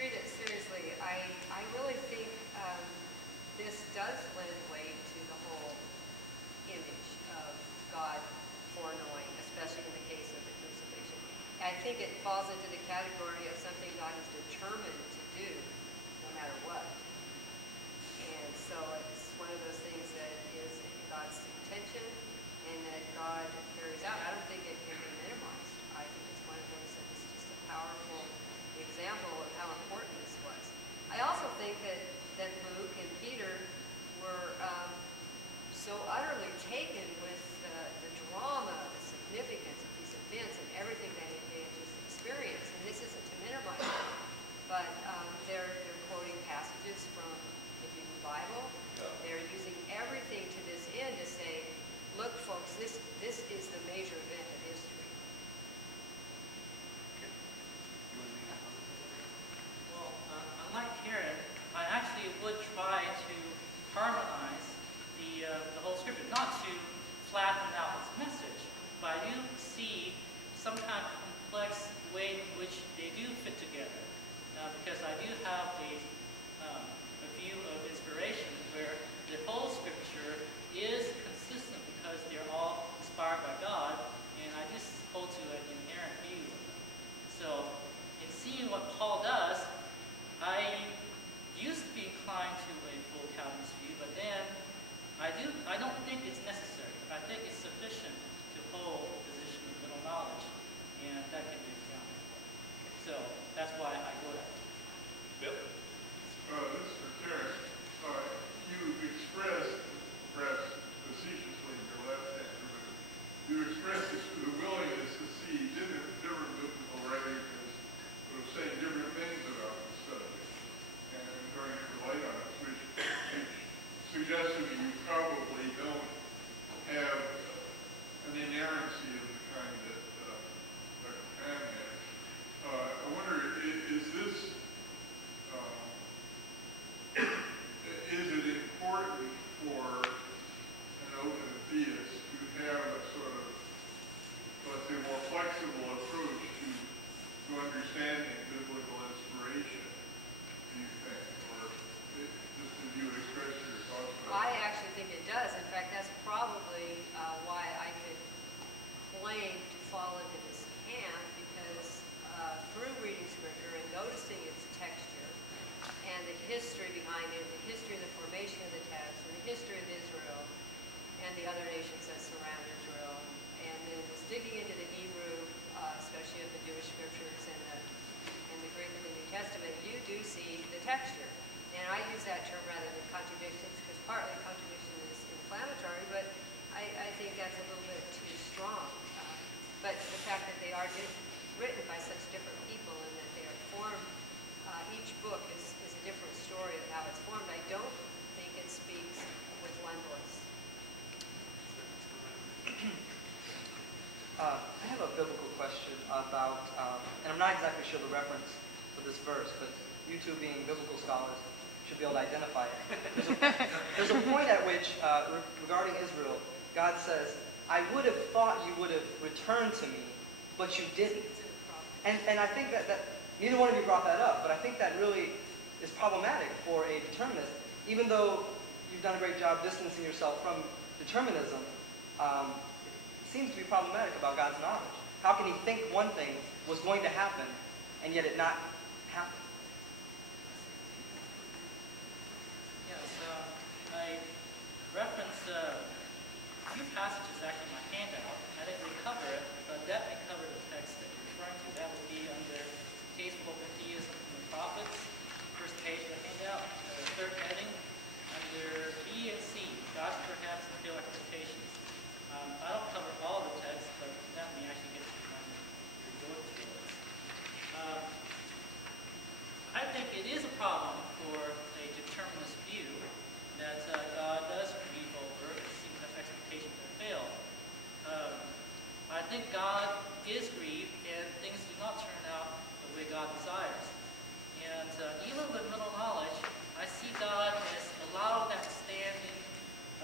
treat it seriously. I really think this does lend weight to the whole image of God foreknowing, especially in the case of the crucifixion. I think it falls into the category of something God is determined to do, no matter what. And so it's one of those things that is God's intention and that God carries out. I don't think it can be minimized. I think it's one of those that is just a powerful example of how important this was. I also think that Luke and Peter were so utterly taken with the drama, the significance of these events and everything that they had just experienced. And this isn't to minimize it, but they're quoting passages from the Hebrew Bible. Yeah. They're using everything to this end to say, look, folks, this is the major event of history. Okay. You want to make a comment? Well, unlike Karen, I actually would try to harmonize the whole scripture, not to flatten out its message, but I do see some kind of complex way in which they do fit together, because I do have a view of inspiration where the whole scripture is consistent because they're all inspired by God, and I just hold to an inerrant view of them. So, in seeing what Paul does, I used to be inclined to a full Calvinist view, but then I don't think it's necessary. I think it's sufficient to hold the position of middle knowledge, and that can be accounted for. So that's why I go that way. Bill? This is for Karen. You expressed, perhaps facetiously in your last answer, but you expressed the willingness to see different biblical writers as sort of saying different things about the subject and trying to relate on it, which suggests to me you probably don't have an inerrancy of the kind that Dr. Pan has. I wonder, is it important for an open theist to have a sort of, let's say, more flexible approach to understanding biblical inspiration, do you think? Or just as you express your thoughts about I actually think it does. In fact, that's probably why I could claim to fall into this camp, because through reading Scripture and noticing its texture and the history behind it, the history of the formation of the text, and the history of Israel and the other nations that surround Israel, and then just digging into the Hebrew, especially of the Jewish Scriptures and the Greek and the New Testament, you do see the texture. And I use that term rather than contradictions, because partly contradiction is inflammatory, but I think that's a little bit too strong. But the fact that they are written by such different people and that they are formed, each book is a different story of how it's formed. I don't think it speaks with one voice. I have a biblical question about, and I'm not exactly sure the reference for this verse, but you two being biblical scholars should be able to identify it. There's a point at which, regarding Israel, God says, I would have thought you would have returned to me, but you didn't. And I think that neither one of you brought that up, but I think that really is problematic for a determinist. Even though you've done a great job distancing yourself from determinism, it seems to be problematic about God's knowledge. How can he think one thing was going to happen, and yet it not happen? Yes, I reference a few passages actually in my handout. I didn't really cover it, but that may cover the text that you're referring to. That would be under Case for Open Theism from the Prophets, first page of the handout, third heading, under B and C, God's perhaps and field expectations. I don't cover all the text, but that may actually get to the one you're going towards. I think it is a problem for a determinist view that God does grieve over and seems to have expectations that fail. I think God is grieved and things do not turn out the way God desires. And even with middle knowledge, I see God as allowing that to stand in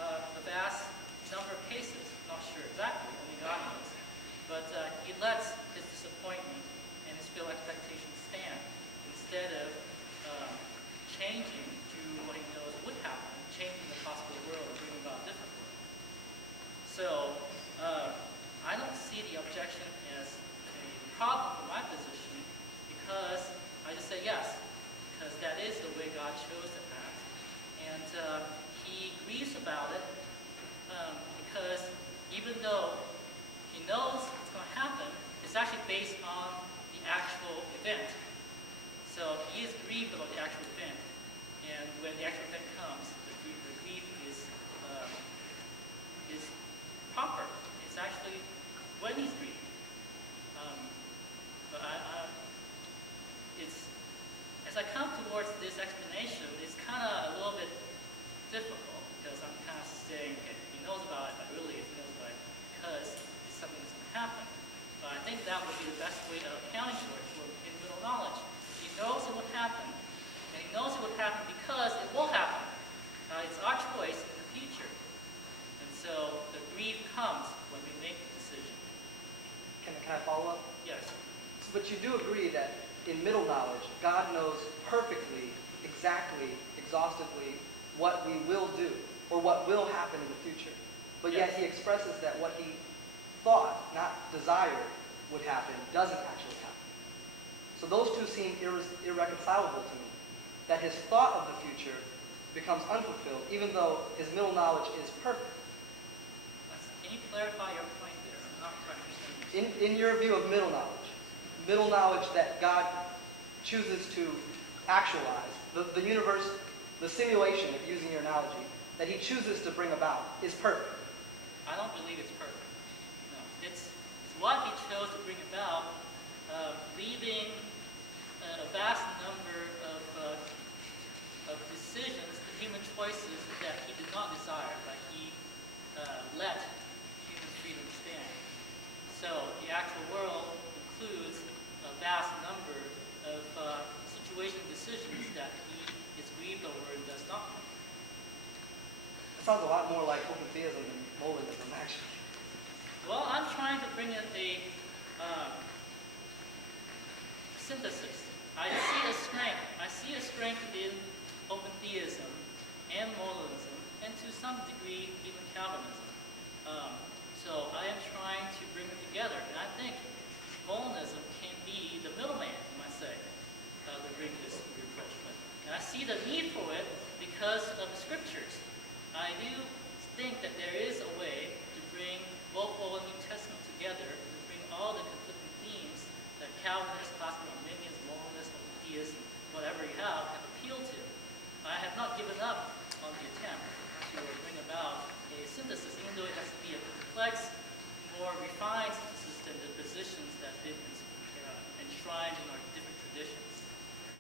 a vast number of cases. Not sure exactly, only God knows. But he lets his disappointment and his field expectations stand instead of changing to what he knows would happen, changing the possible world and bringing about a different world. So I don't see the objection as a problem for my position because I just say yes, because that is the way God chose to act. And he grieves about it because even though he knows what's going to happen, it's actually based on the actual event. So he is grieved about the actual event. And when the actual event comes, the grief is proper. It's actually when he's grieved. But as I come towards this explanation, it's kind of a little bit difficult because I'm kind of saying, okay, he knows about it, but really he knows about it because it's something that's going to happen. But I think that would be the best way of accounting for it in middle knowledge. He knows it would happen, and he knows it would happen because it will happen. It's our choice in the future. And so the grief comes when we make the decision. Can I follow up? Yes. But you do agree that in middle knowledge, God knows perfectly, exactly, exhaustively what we will do or what will happen in the future. But yet he expresses that what he thought, not desired, would happen doesn't actually happen. So those two seem irreconcilable to me. That his thought of the future becomes unfulfilled, even though his middle knowledge is perfect. Can you clarify your point there? I'm not quite understanding. In your view of middle knowledge that God chooses to actualize, the universe, the simulation, if using your analogy, that he chooses to bring about is perfect. I don't believe it's perfect. No. It's what he chose to bring about, leaving a vast number of decisions, human choices that he did not desire, but he let human freedom stand. So the actual world includes a vast number of situation decisions that he is grieved over and does not make. It sounds a lot more like open theism than Molinism, actually. Well, I'm trying to bring in a synthesis. I see a strength in open theism and Molinism, and to some degree even Calvinism. So I am trying to bring them together, and I think Molinism can be the middleman, you might say, to bring this rapprochement. And I see the need for it because of the scriptures. I do think that there is a way to bring both Old and New Testament together, to bring all the conflicting themes that Calvinists, classical Arminians, Molinists, open theists, whatever you have appealed to. I have not given up on the attempt to bring about a synthesis, even though it has to be a complex, more refined synthesis than the positions that have been enshrined in our different traditions.